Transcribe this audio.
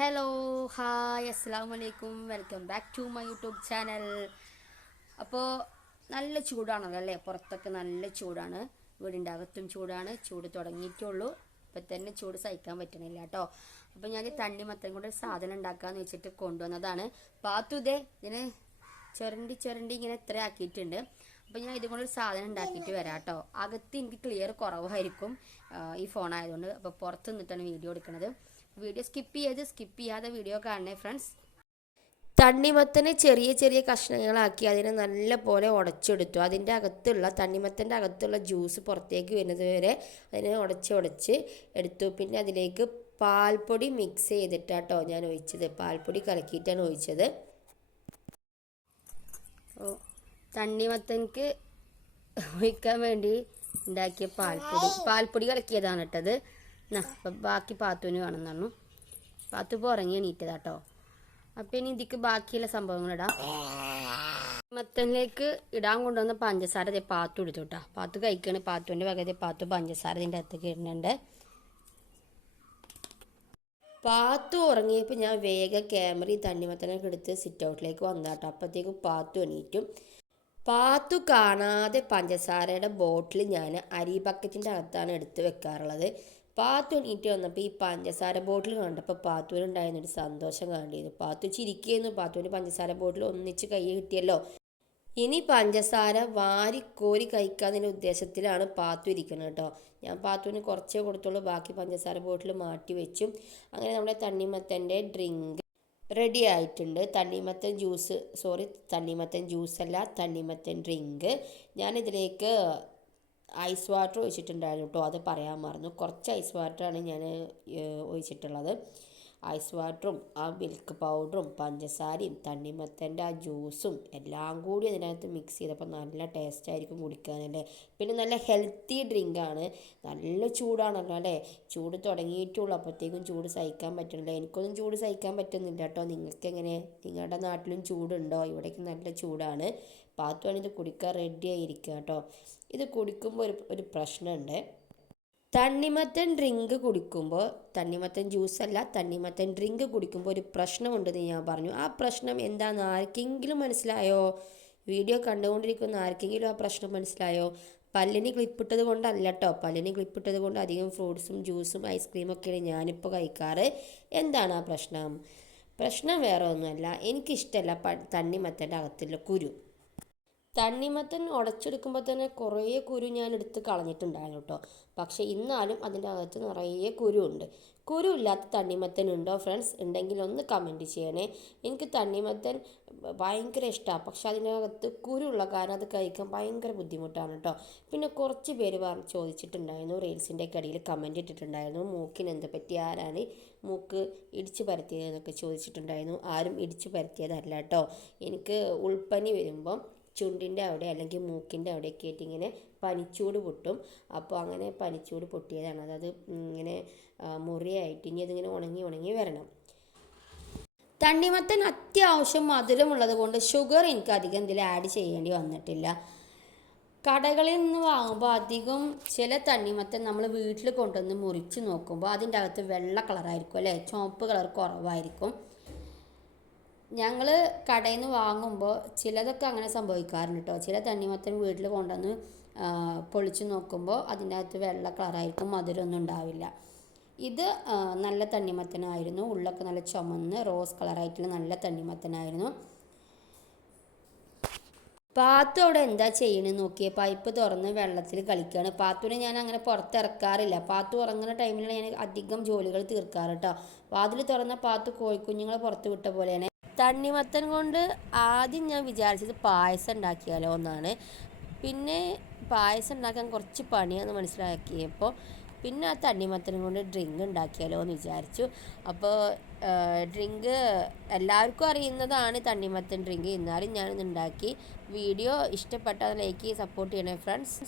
Hello hi അസ്സാം വലൈക്കും welcome back to my YouTube channel അപ്പോൾ നല്ല ചൂടാണല്ലോ അല്ലേ? പുറത്തൊക്കെ നല്ല ചൂടാണ്. വീടിന്റെ അകത്തും ചൂടാണ്. ചൂട് തുടങ്ങിയിട്ടുള്ളൂ. ഇപ്പം തന്നെ ചൂട് സഹിക്കാൻ പറ്റണില്ല കേട്ടോ. അപ്പോൾ ഞാൻ തണ്ണി മത്തം കൊണ്ട് സാധനം ഉണ്ടാക്കാന്ന് വെച്ചിട്ട് കൊണ്ടുവന്നതാണ്. പാത്തുതേ ഇങ്ങനെ ചുരണ്ടി ചുരണ്ടി ഇങ്ങനെ ഇത്ര ആക്കിയിട്ടുണ്ട്. അപ്പോൾ ഞാൻ ഇതുകൊണ്ട് ഒരു സാധനം ഉണ്ടാക്കിയിട്ട് വരാം കേട്ടോ. അകത്ത് എനിക്ക് ക്ലിയർ കുറവായിരിക്കും ഈ ഫോണായതുകൊണ്ട് അപ്പോൾ പുറത്ത് നിന്നിട്ടാണ് വീഡിയോ എടുക്കുന്നത് വീഡിയോ സ്കിപ്പ് ചെയ്ത് സ്കിപ്പ് ചെയ്യാതെ വീഡിയോ കാണണേ ഫ്രണ്ട്സ് തണ്ണിമത്തനെ ചെറിയ ചെറിയ കഷ്ണങ്ങളാക്കി അതിനെ നല്ല പോലെ ഉടച്ചെടുത്തു. അതിന്റെ അകത്തുള്ള തണ്ണിമത്തന്റെ അകത്തുള്ള ജ്യൂസ് പുറത്തേക്ക് വരുന്നത് വരെ അതിനെ ഉടച്ച് ഉടച്ച് എടുത്തു. പിന്നെ അതിലേക്ക് പാൽപ്പൊടി മിക്സ് ചെയ്തിട്ടാട്ടോ ഞാൻ ഒഴിച്ചത്. പാൽപ്പൊടി കലക്കിയിട്ടാണ് ഒഴിച്ചത്. ഓ തണ്ണിമത്തൻക്ക് ഒഴിക്കാൻ വേണ്ടി ഉണ്ടാക്കിയ പാൽപ്പൊടി. പാൽപ്പൊടി കലക്കിയതാണ് അപ്പം ബാക്കി പാത്തുവിന് വേണമെന്നു പാത്തു ഇപ്പോൾ ഉറങ്ങി എണീറ്റതാട്ടോ. അപ്പം ഇനി ഇതിക്ക് ബാക്കിയുള്ള സംഭവങ്ങൾ ഇടാം. മത്തനിലേക്ക് ഇടാൻ കൊണ്ടുവന്ന പഞ്ചസാര ഇതേ പാത്തു എടുത്തു കേട്ടോ പാത്തു കഴിക്കണ പാത്തുവിന്റെ വകതെ പാത്തു പഞ്ചസാര ഇതിന്റെ അകത്തേക്ക് ഇടുന്നുണ്ട്. പാത്തു ഉറങ്ങിയപ്പോൾ ഞാൻ വേഗം ക്യാമറയും തണ്ണിമത്തനൊക്കെ എടുത്ത് സിറ്റ് ഔട്ടിലേക്ക് വന്നാട്ടോ അപ്പോഴത്തേക്കും പാത്തു എണീറ്റും. പാത്തു കാണാതെ പഞ്ചസാരയുടെ ബോട്ടിൽ ഞാൻ അരി ബക്കറ്റിന്റെ അകത്താണ് എടുത്ത് വെക്കാറുള്ളത്. പാത്തു എണീറ്റ് വന്നപ്പോൾ ഈ പഞ്ചസാര ബോട്ടിൽ കണ്ടപ്പോൾ പാത്തുവിനുണ്ടായിരുന്നൊരു സന്തോഷം കണ്ടിരുന്നു. പാത്തു ചിരിക്കുന്നു. പാത്തുവിന് പഞ്ചസാര ബോട്ടിൽ ഒന്നിച്ച് കൈ കിട്ടിയല്ലോ. ഇനി പഞ്ചസാര വാരിക്കോരി കഴിക്കാതിന്റെ ഉദ്ദേശത്തിലാണ് പാത്തു ഇരിക്കുന്നത് കേട്ടോ. ഞാൻ പാത്തുവിന് കുറച്ചേ കൊടുത്തുള്ളൂ. ബാക്കി പഞ്ചസാര ബോട്ടിൽ മാറ്റി വെച്ചു. അങ്ങനെ നമ്മുടെ തണ്ണിമത്തന്റെ ഡ്രിങ്ക് റെഡി ആയിട്ടുണ്ട്. തണ്ണിമത്തൻ ജ്യൂസ് സോറി തണ്ണിമത്തൻ ജ്യൂസ് അല്ല തണ്ണിമത്തൻ ഡ്രിങ്ക്. ഞാനിതിലേക്ക് ഐസ് വാട്ടർ ഒഴിച്ചിട്ടുണ്ടായിരുന്നു കേട്ടോ അത് പറയാൻ മറന്നു. കുറച്ച് ഐസ് വാട്ടറാണ് ഞാൻ ഒഴിച്ചിട്ടുള്ളത്. ഐസ് വാട്ടറും ആ മിൽക്ക് പൗഡറും പഞ്ചസാരയും തണ്ണിമത്തന്റെ ആ ജ്യൂസും എല്ലാം കൂടി അതിനകത്ത് മിക്സ് ചെയ്തപ്പോൾ നല്ല ടേസ്റ്റ് ആയിരിക്കും കുടിക്കാനല്ലേ പിന്നെ നല്ല ഹെൽത്തി ഡ്രിങ്കാണ് നല്ല ചൂടാണല്ലോ അല്ലേ? ചൂട് തുടങ്ങിയിട്ടുള്ളൂ. അപ്പോഴത്തേക്കും ചൂട് സഹിക്കാൻ പറ്റണില്ല എനിക്കൊന്നും ചൂട് സഹിക്കാൻ പറ്റുന്നില്ല കേട്ടോ. നിങ്ങൾക്ക് എങ്ങനെ നിങ്ങളുടെ നാട്ടിലും ചൂടുണ്ടോ? ഇവിടേക്ക് നല്ല ചൂടാണ്. പാത്തുവാണ് ഇത് കുടിക്കാൻ റെഡി ആയിരിക്കുക കേട്ടോ. ഇത് കുടിക്കുമ്പോൾ ഒരു ഒരു പ്രശ്നമുണ്ട്. തണ്ണിമത്തൻ ഡ്രിങ്ക് കുടിക്കുമ്പോൾ തണ്ണിമത്തൻ ജ്യൂസ് അല്ല തണ്ണിമത്തൻ ഡ്രിങ്ക് കുടിക്കുമ്പോൾ ഒരു പ്രശ്നമുണ്ടെന്ന് ഞാൻ പറഞ്ഞു. ആ പ്രശ്നം എന്താണെന്ന് ആർക്കെങ്കിലും മനസ്സിലായോ? വീഡിയോ കണ്ടുകൊണ്ടിരിക്കുന്ന ആർക്കെങ്കിലും ആ പ്രശ്നം മനസ്സിലായോ? പല്ലിന് ക്ലിപ്പിട്ടത് കൊണ്ടല്ല കേട്ടോ പല്ലിന് ക്ലിപ്പിട്ടത് കൊണ്ട് അധികം ഫ്രൂട്ട്സും ജ്യൂസും ഐസ്ക്രീമും ഒക്കെയാണ് ഞാനിപ്പോൾ കഴിക്കാറ്. എന്താണ് ആ പ്രശ്നം? പ്രശ്നം വേറെ ഒന്നുമല്ല എനിക്കിഷ്ടമല്ല തണ്ണിമത്തന്റെ അകത്തുള്ള കുരു. തണ്ണിമത്തൻ ഉടച്ചെടുക്കുമ്പോൾ തന്നെ കുറേ കുരു ഞാൻ എടുത്ത് കളഞ്ഞിട്ടുണ്ടായിരുന്നു കേട്ടോ. പക്ഷേ ഇന്നാലും അതിന്റെ അകത്ത് നിറയെ കുരു ഉണ്ട്. കുരു ഇല്ലാത്ത തണ്ണിമത്തൻ ഉണ്ടോ ഫ്രണ്ട്സ്? ഉണ്ടെങ്കിൽ ഒന്ന് കമന്റ് ചെയ്യണേ. എനിക്ക് തണ്ണിമത്തൻ ഭയങ്കര ഇഷ്ടമാണ് പക്ഷെ അതിനകത്ത് കുരുള്ള കാരണം അത് കഴിക്കാൻ ഭയങ്കര ബുദ്ധിമുട്ടാണ് കേട്ടോ. പിന്നെ കുറച്ച് പേര് പറഞ്ഞ് ചോദിച്ചിട്ടുണ്ടായിരുന്നു റീൽസിന്റെ കടിയിൽ കമന്റ് ഇട്ടിട്ടുണ്ടായിരുന്നു മൂക്കിന് എന്ത് പറ്റി ആരാണ് മൂക്ക് ഇടിച്ചു പരത്തിയതെന്നൊക്കെ ചോദിച്ചിട്ടുണ്ടായിരുന്നു. ആരും ഇടിച്ചു പരത്തിയതല്ല കേട്ടോ. എനിക്ക് ഉൾപ്പനി വരുമ്പം ചുണ്ടിന്റെ അവിടെ അല്ലെങ്കിൽ മൂക്കിന്റെ അവിടെയൊക്കെ ആയിട്ട് ഇങ്ങനെ പനിച്ചൂട് പൊട്ടും. അപ്പോൾ അങ്ങനെ പനിച്ചൂട് പൊട്ടിയതാണ്. അതായത് ഇങ്ങനെ മുറിയായിട്ട് ഇനി അതിങ്ങനെ ഉണങ്ങി ഉണങ്ങി വരണം. തണ്ണിമത്തൻ അത്യാവശ്യം മധുരമുള്ളത് കൊണ്ട് ഷുഗർ എനിക്ക് അധികം ഇതിൽ ആഡ് ചെയ്യേണ്ടി വന്നിട്ടില്ല. കടകളിൽ നിന്ന് വാങ്ങുമ്പോൾ അധികം ചില തണ്ണിമത്തൻ നമ്മൾ വീട്ടിൽ കൊണ്ടുവന്ന് മുറിച്ച് നോക്കുമ്പോൾ അതിന്റെ അകത്ത് വെള്ള കളറായിരിക്കും അല്ലേ? ചുവപ്പ് കളർ കുറവായിരിക്കും. ഞങ്ങൾ കടയിൽ നിന്ന് വാങ്ങുമ്പോൾ ചിലതൊക്കെ അങ്ങനെ സംഭവിക്കാറുണ്ട് കേട്ടോ ചില തണ്ണിമത്തൻ വീട്ടിൽ കൊണ്ടുവന്ന് പൊളിച്ചു നോക്കുമ്പോൾ അതിന്റെ അകത്ത് വെള്ള കളറായിരിക്കും മധുരമൊന്നും ഉണ്ടാവില്ല. ഇത് നല്ല തണ്ണിമത്തനായിരുന്നു. ഉള്ളൊക്കെ നല്ല ചുമന്ന് റോസ് കളറായിട്ടുള്ള നല്ല തണ്ണിമത്തനായിരുന്നു. പാത്തു അവിടെ എന്താ ചെയ്യണമെന്ന് നോക്കിയേ. പൈപ്പ് തുറന്ന് വെള്ളത്തിൽ കളിക്കുകയാണ് പാത്തുവിനെ ഞാൻ അങ്ങനെ പുറത്തിറക്കാറില്ല. പാത്തു ഉറങ്ങുന്ന ടൈമിലാണ് ഞാൻ അധികം ജോലികൾ തീർക്കാറ് കേട്ടോ വാതിൽ തുറന്ന പാത്തു കോഴിക്കുഞ്ഞുങ്ങളെ പുറത്ത് വിട്ട പോലെയാണ്. തണ്ണിമത്തൻ കൊണ്ട് ആദ്യം ഞാൻ വിചാരിച്ചത് പായസം ഉണ്ടാക്കിയാലോ എന്നാണ്. പിന്നെ പായസം ഉണ്ടാക്കാൻ കുറച്ച് പണിയാണെന്ന് മനസ്സിലാക്കിയപ്പോൾ പിന്നെ ആ തണ്ണിമത്തനും കൊണ്ട് ഡ്രിങ്ക് ഉണ്ടാക്കിയാലോ എന്ന് വിചാരിച്ചു. അപ്പോൾ ഡ്രിങ്ക് എല്ലാവർക്കും അറിയുന്നതാണ് തണ്ണിമത്തൻ ഡ്രിങ്ക് എന്നാലും ഞാനിത് ഉണ്ടാക്കി. വീഡിയോ ഇഷ്ടപ്പെട്ടാൽ ലൈക്ക് സപ്പോർട്ട് ചെയ്യണേ ഫ്രണ്ട്സ്